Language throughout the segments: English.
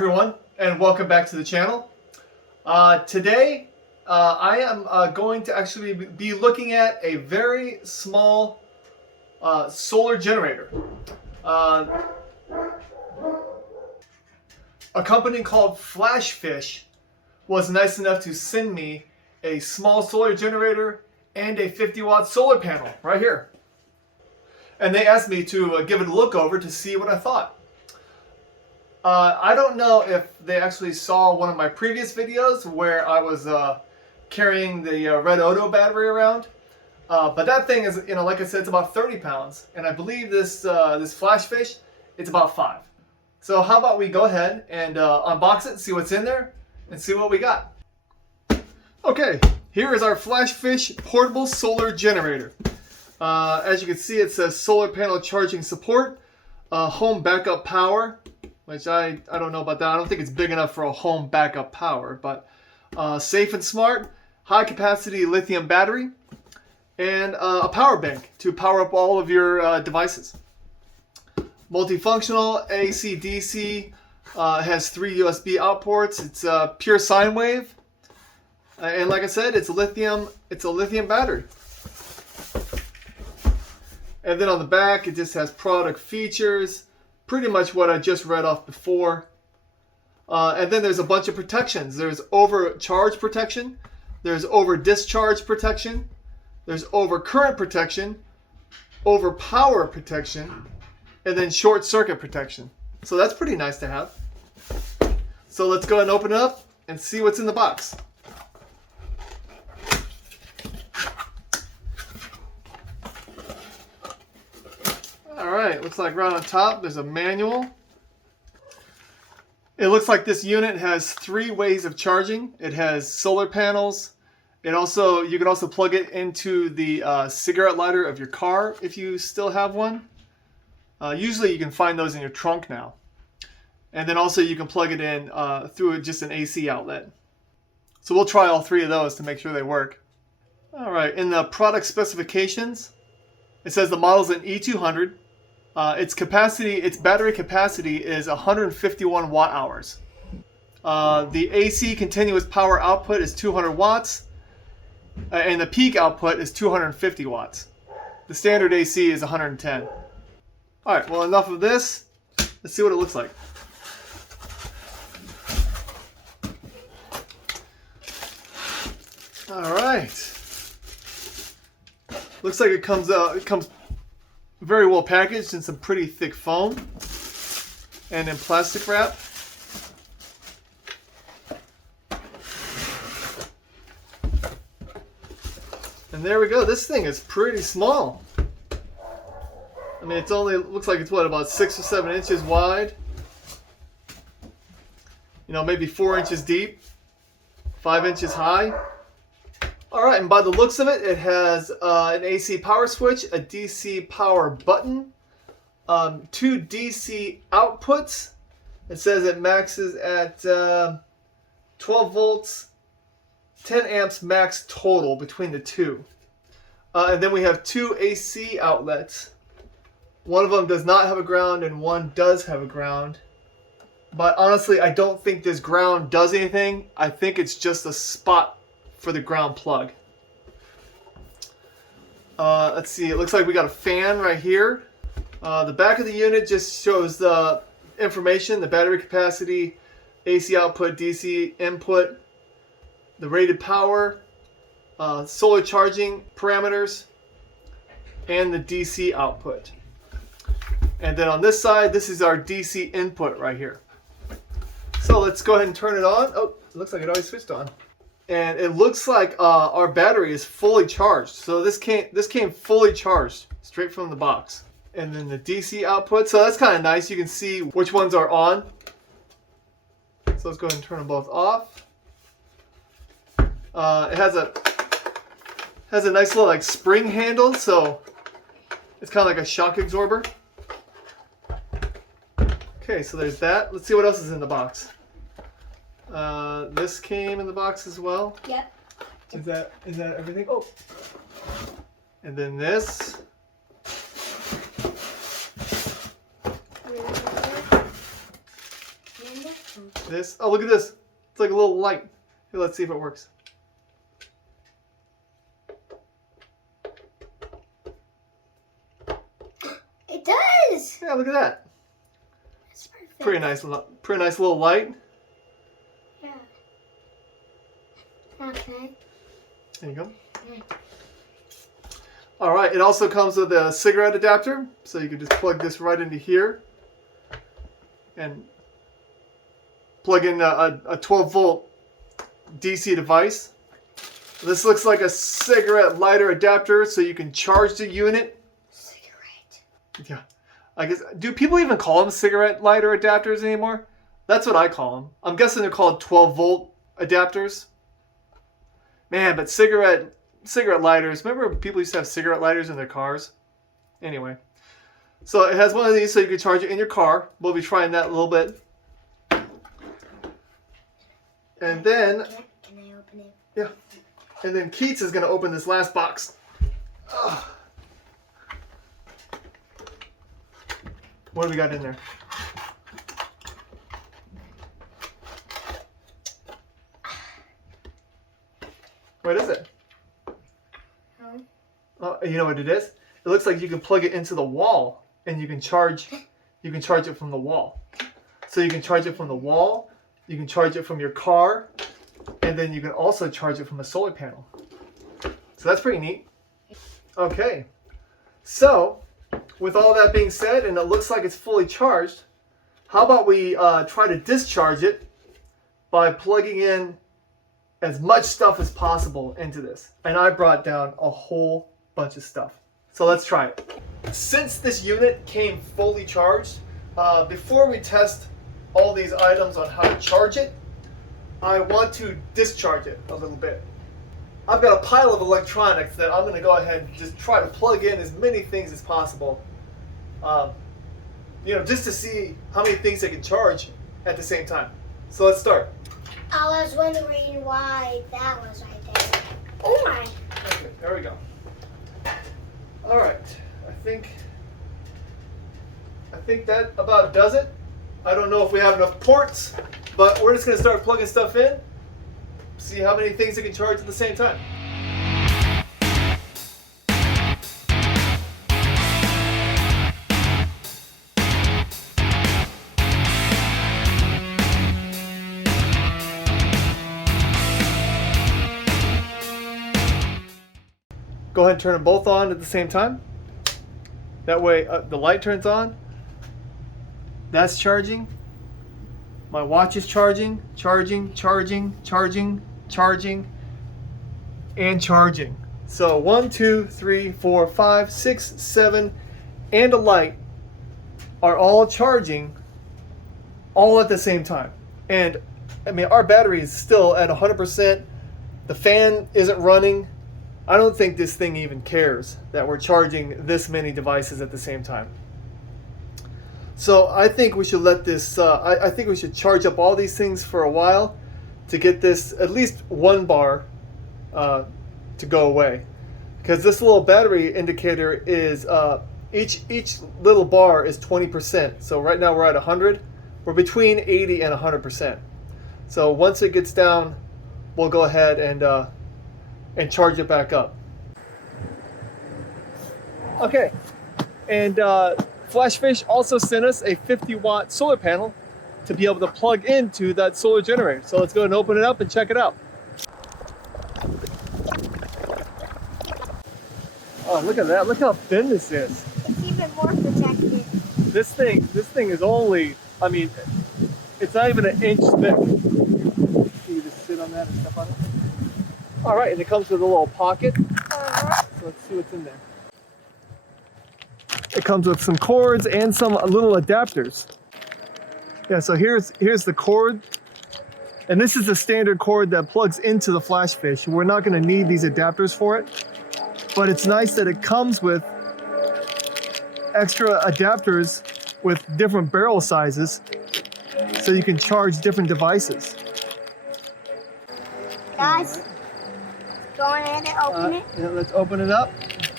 everyone, and welcome back to the channel. Today I am going to actually be looking at a very small solar generator. A company called Flashfish was nice enough to send me a small solar generator and a 50-watt solar panel right here. And they asked me to give it a look over to see what I thought. I don't know if they actually saw one of my previous videos where I was carrying the red Odo battery around, but that thing is, like I said, it's about 30 pounds, and I believe this Flashfish, it's about 5. So how about we go ahead and unbox it, see what's in there, and see what we got. Okay, here is our Flashfish portable solar generator. As you can see, it says solar panel charging support, home backup power, which I don't know about that. I don't think it's big enough for a home backup power, but safe and smart, high capacity lithium battery, and a power bank to power up all of your devices. Multifunctional AC DC, has 3 USB out ports. It's pure sine wave, and like I said, it's a lithium battery. And then on the back, it just has product features. Pretty much what I just read off before. And then there's a bunch of protections. There's overcharge protection. There's over discharge protection. There's over current protection. Over power protection. And then short circuit protection. So that's pretty nice to have. So let's go ahead and open it up and see what's in the box. Alright, looks like right on top there's a manual. It looks like this unit has 3 ways of charging. It has solar panels. You can also plug it into the cigarette lighter of your car if you still have one. Usually you can find those in your trunk now. And then also you can plug it in through just an AC outlet. So we'll try all 3 of those to make sure they work. Alright, in the product specifications, it says the model's an E200. Its battery capacity is 151 watt hours. The AC continuous power output is 200 watts, and the peak output is 250 watts. The standard AC is 110. Alright, well, enough of this. Let's see what it looks like. Alright. Looks like it comes very well packaged in some pretty thick foam and in plastic wrap. And there we go. This thing is pretty small. I mean, looks like it's about 6 or 7 inches wide. Maybe 4 inches deep, 5 inches high. Alright, and by the looks of it, it has an AC power switch, a DC power button, 2 DC outputs. It says it maxes at 12 volts, 10 amps max total between the 2. And then we have 2 AC outlets. One of them does not have a ground and one does have a ground. But honestly, I don't think this ground does anything. I think it's just a spot for the ground plug. Let's see, it looks like we got a fan right here. The back of the unit just shows the information, the battery capacity, AC output, DC input, the rated power, solar charging parameters, and the DC output. And then on this side, this is our DC input right here. So let's go ahead and turn it on. Oh, it looks like it already switched on. And it looks like our battery is fully charged. So this came fully charged straight from the box. And then the DC output. So that's kind of nice. You can see which ones are on. So let's go ahead and turn them both off. It has a nice little spring handle. So it's kind of like a shock absorber. Okay, so there's that. Let's see what else is in the box. This came in the box as well. Yep. Is that everything? Oh. And then this. This. Oh, look at this. It's like a little light. Here, let's see if it works. It does. Yeah, look at that. That's perfect. Pretty nice little light. Yeah. Okay. There you go. Okay. All right. It also comes with a cigarette adapter, so you can just plug this right into here and plug in a 12-volt DC device. This looks like a cigarette lighter adapter, so you can charge the unit. Cigarette. Yeah. I guess, do people even call them cigarette lighter adapters anymore? That's what I call them. I'm guessing they're called 12-volt adapters. Man, but cigarette lighters. Remember people used to have cigarette lighters in their cars? Anyway. So it has one of these so you can charge it in your car. We'll be trying that a little bit. And then... Can I open it? Yeah. And then Keats is going to open this last box. Ugh. What do we got in there? What is it? Huh? Oh, you know what it is? It looks like you can plug it into the wall and you can charge it from the wall. So you can charge it from the wall, you can charge it from your car, and then you can also charge it from a solar panel. So that's pretty neat. Okay. So, with all that being said, and it looks like it's fully charged, how about we try to discharge it by plugging in as much stuff as possible into this. And I brought down a whole bunch of stuff. So let's try it. Since this unit came fully charged, before we test all these items on how to charge it, I want to discharge it a little bit. I've got a pile of electronics that I'm going to go ahead and just try to plug in as many things as possible. Just to see how many things I can charge at the same time. So let's start. I was wondering why that was right there. Oh my. Okay, there we go. All right, I think that about does it. I don't know if we have enough ports, but we're just going to start plugging stuff in, see how many things it can charge at the same time. Go ahead and turn them both on at the same time. That way the light turns on. That's charging. My watch is charging, charging, and charging. So 1, 2, 3, 4, 5, 6, 7, and a light are all charging all at the same time. And I mean, our battery is still at 100%. The fan isn't running. I don't think this thing even cares that we're charging this many devices at the same time. So I think we should let this, I think we should charge up all these things for a while to get this at least one bar to go away. Because this little battery indicator is, each little bar is 20%. So right now we're at 100. We're between 80 and 100%. So once it gets down, we'll go ahead and charge it back up. Okay, and Flashfish also sent us a 50-watt solar panel to be able to plug into that solar generator. So let's go and open it up and check it out. Oh, look at that. Look how thin this is. It's even more protected. This thing is only, I mean, it's not even an inch thick. Can you just sit on that and step on it? All right, and it comes with a little pocket. So let's see what's in there. It comes with some cords and some little adapters. Yeah, so here's the cord. And this is the standard cord that plugs into the Flashfish. We're not going to need these adapters for it. But it's nice that it comes with extra adapters with different barrel sizes so you can charge different devices. Guys, go ahead and open it. Yeah, let's open it up.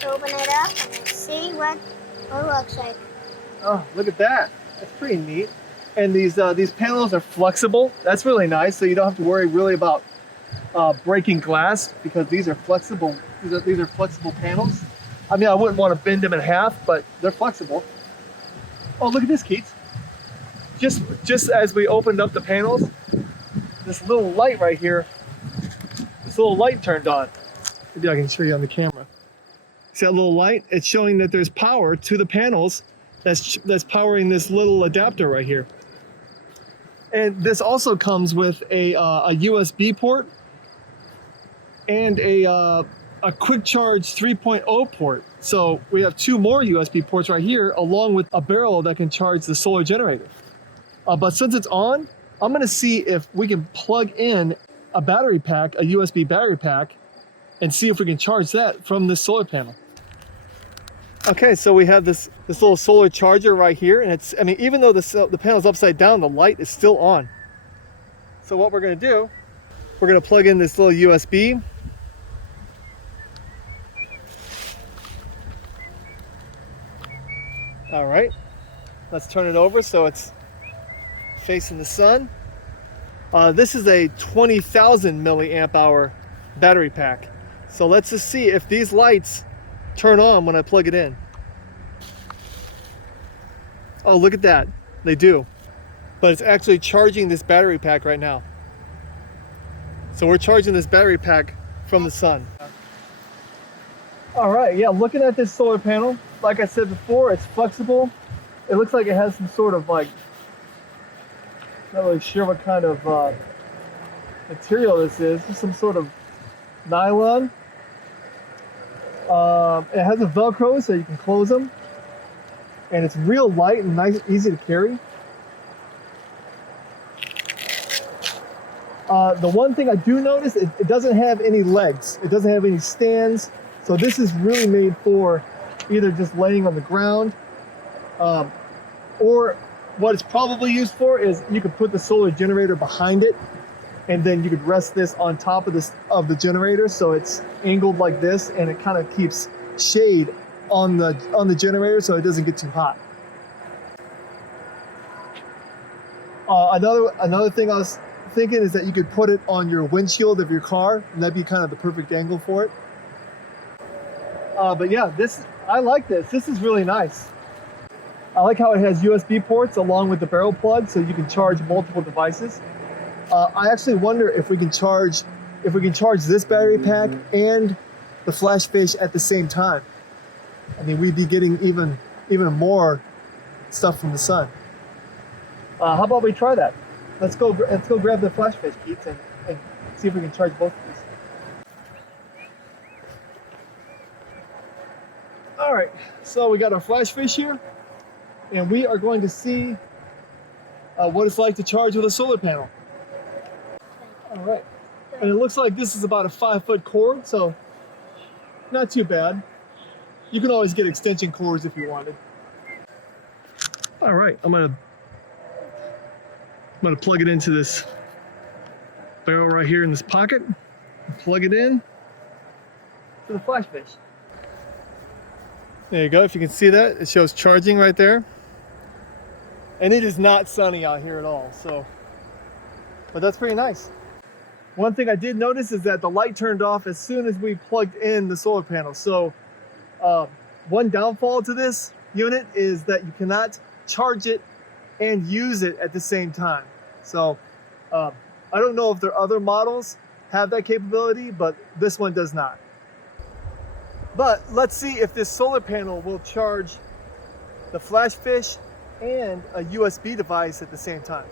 Open it up and let's see what it looks like. Oh, look at that. That's pretty neat. And these panels are flexible. That's really nice, so you don't have to worry really about breaking glass because these are flexible. These are flexible panels. I mean, I wouldn't want to bend them in half, but they're flexible. Oh, look at this, Keats. Just as we opened up the panels, this little light right here, this little light turned on. Maybe I can show you on the camera. See that little light? It's showing that there's power to the panels that's powering this little adapter right here. And this also comes with a USB port and a quick charge 3.0 port. So we have 2 more USB ports right here, along with a barrel that can charge the solar generator. But since it's on, I'm gonna see if we can plug in a battery pack, a USB battery pack, and see if we can charge that from this solar panel. Okay, so we have this little solar charger right here, and it's, I mean, even though the panel's upside down, the light is still on. So what we're gonna do, we're gonna plug in this little USB. All right, let's turn it over so it's facing the sun. This is a 20,000 milliamp hour battery pack. So let's just see if these lights turn on when I plug it in. Oh, look at that. They do. But it's actually charging this battery pack right now. So we're charging this battery pack from the sun. All right, yeah, looking at this solar panel, like I said before, it's flexible. It looks like it has some sort of like, not really sure what kind of material this is. Just some sort of nylon. It has a Velcro so you can close them. And it's real light and nice, easy to carry. The one thing I do notice, it doesn't have any legs. It doesn't have any stands. So this is really made for either just laying on the ground, or what it's probably used for is you could put the solar generator behind it, and then you could rest this on top of the generator, so it's angled like this, and it kind of keeps shade on the generator so it doesn't get too hot. Another thing I was thinking is that you could put it on your windshield of your car, and that'd be kind of the perfect angle for it. But yeah, I like this. This is really nice. I like how it has USB ports along with the barrel plug, so you can charge multiple devices. I actually wonder if we can charge this battery pack and the Flashfish at the same time. I mean, we'd be getting even more stuff from the sun. How about we try that? Let's go grab the Flashfish, Keith, and see if we can charge both of these. All right, so we got our Flashfish here, and we are going to see what it's like to charge with a solar panel. All right, and it looks like this is about a 5-foot cord, so not too bad. You can always get extension cords if you wanted. All right, I'm gonna plug it into this barrel right here in this pocket. Plug it in to the Flashfish. There you go. If you can see that, it shows charging right there. And it is not sunny out here at all, so, but that's pretty nice. One thing I did notice is that the light turned off as soon as we plugged in the solar panel. So one downfall to this unit is that you cannot charge it and use it at the same time. So I don't know if their other models have that capability, but this one does not. But let's see if this solar panel will charge the Flashfish and a USB device at the same time.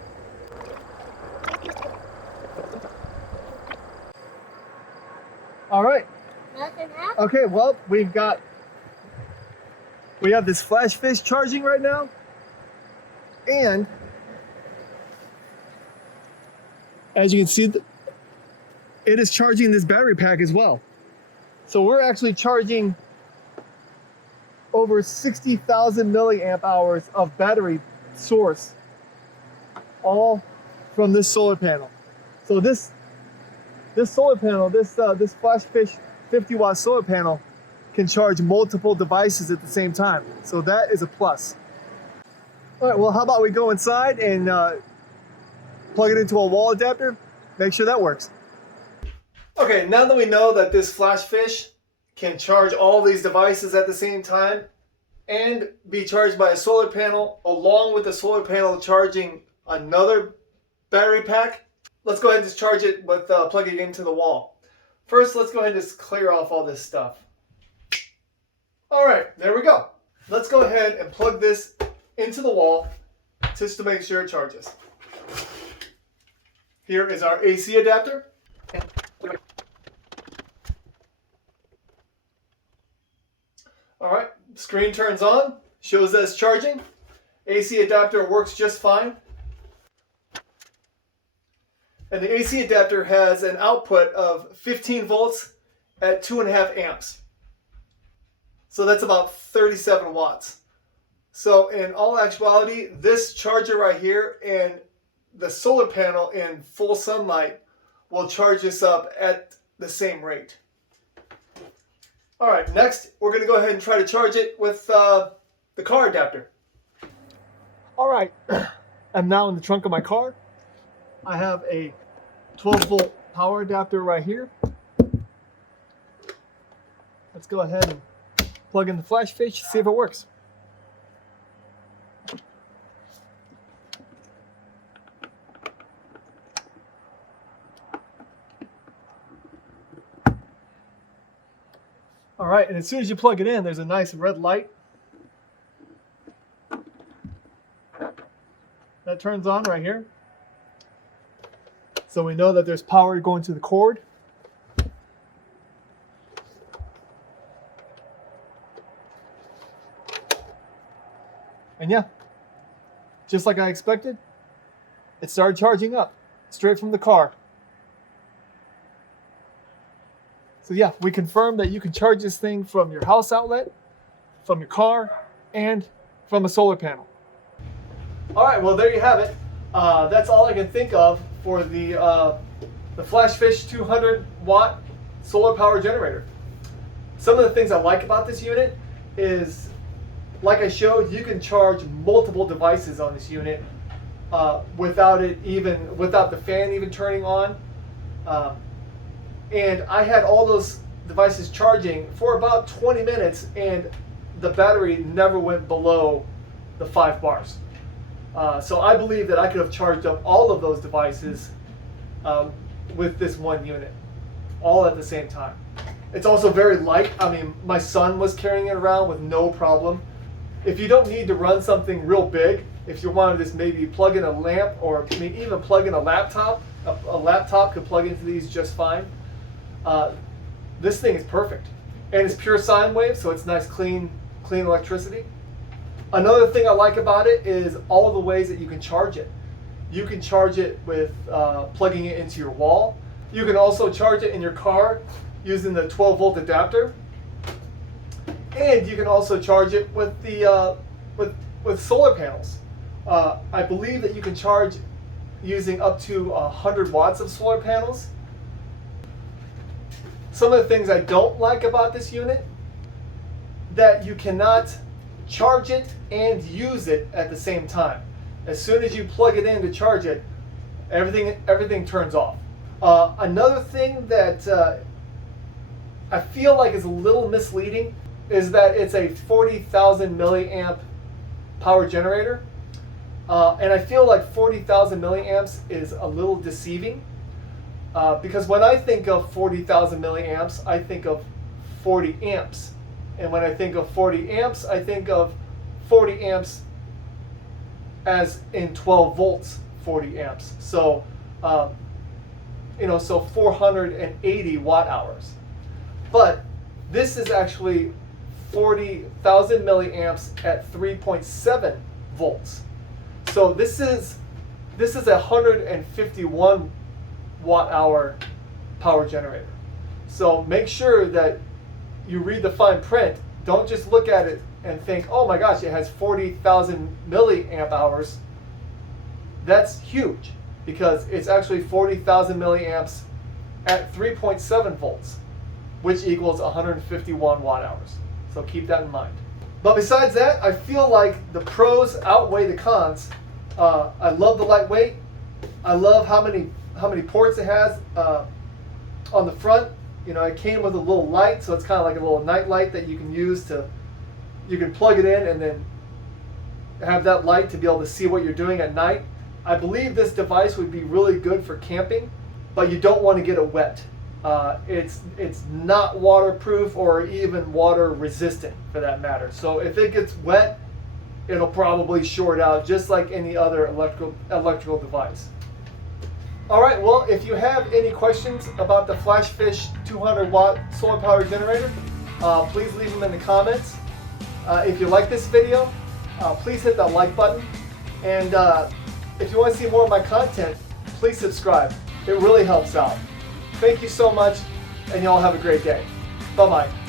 All right. Nothing happened. Okay, well, we have this Flashfish charging right now, and as you can see, it is charging this battery pack as well. So we're actually charging over 60,000 milliamp hours of battery source, all from this solar panel. So this solar panel, this Flashfish 50-watt solar panel can charge multiple devices at the same time. So that is a plus. All right, well, how about we go inside and plug it into a wall adapter, make sure that works. Okay, now that we know that this Flashfish can charge all these devices at the same time and be charged by a solar panel, along with the solar panel charging another battery pack, let's go ahead and just charge it with plugging it into the wall. First, let's go ahead and just clear off all this stuff. All right, there we go. Let's go ahead and plug this into the wall just to make sure it charges. Here is our AC adapter. All right, screen turns on, shows that it's charging. AC adapter works just fine. And the AC adapter has an output of 15 volts at 2.5 amps. So that's about 37 watts. So in all actuality, this charger right here and the solar panel in full sunlight will charge this up at the same rate. All right, next we're going to go ahead and try to charge it with the car adapter. All right, I'm now in the trunk of my car. I have a 12-volt power adapter right here. Let's go ahead and plug in the Flashfish, see if it works. All right, and as soon as you plug it in, there's a nice red light that turns on right here. So we know that there's power going to the cord. And yeah, just like I expected, it started charging up straight from the car. So yeah, we confirmed that you can charge this thing from your house outlet, from your car, and from a solar panel. All right, well there you have it. That's all I can think of for the Flashfish 200 watt solar power generator. Some of the things I like about this unit is, like I showed, you can charge multiple devices on this unit without the fan even turning on. And I had all those devices charging for about 20 minutes and the battery never went below the 5 bars. So I believe that I could have charged up all of those devices with this one unit, all at the same time. It's also very light. I mean, my son was carrying it around with no problem. If you don't need to run something real big, if you want to just maybe plug in a lamp or maybe even plug in a laptop could plug into these just fine. This thing is perfect. And it's pure sine wave, so it's nice, clean electricity. Another thing I like about it is all the ways that you can charge it. You can charge it with plugging it into your wall. You can also charge it in your car using the 12-volt adapter. And you can also charge it with the with solar panels. I believe that you can charge using up to 100 watts of solar panels. Some of the things I don't like about this unit, that you cannot charge it and use it at the same time. As soon as you plug it in to charge it, everything turns off. Another thing that I feel like is a little misleading is that it's a 40,000 milliamp power generator. And I feel like 40,000 milliamps is a little deceiving. Because when I think of 40,000 milliamps, I think of 40 amps. And when I think of 40 amps, I think of 40 amps as in 12 volts, 40 amps. So, so 480 watt hours. But this is actually 40,000 milliamps at 3.7 volts. So this is a 151 watt hour power generator. So make sure that you read the fine print. Don't just look at it and think, oh my gosh, it has 40,000 milliamp hours. That's huge, because it's actually 40,000 milliamps at 3.7 volts, which equals 151 watt hours. So keep that in mind. But besides that, I feel like the pros outweigh the cons. I love the lightweight. I love how many ports it has on the front. You know, it came with a little light, so it's kind of like a little night light that you can use to, you can plug it in and then have that light to be able to see what you're doing at night. I believe this device would be really good for camping, but you don't want to get it wet. It's not waterproof or even water resistant for that matter. So if it gets wet, it'll probably short out just like any other electrical device. All right, well, if you have any questions about the Flashfish 200 watt solar power generator, please leave them in the comments. If you like this video, please hit that like button. And if you want to see more of my content, please subscribe. It really helps out. Thank you so much, and y'all have a great day. Bye-bye.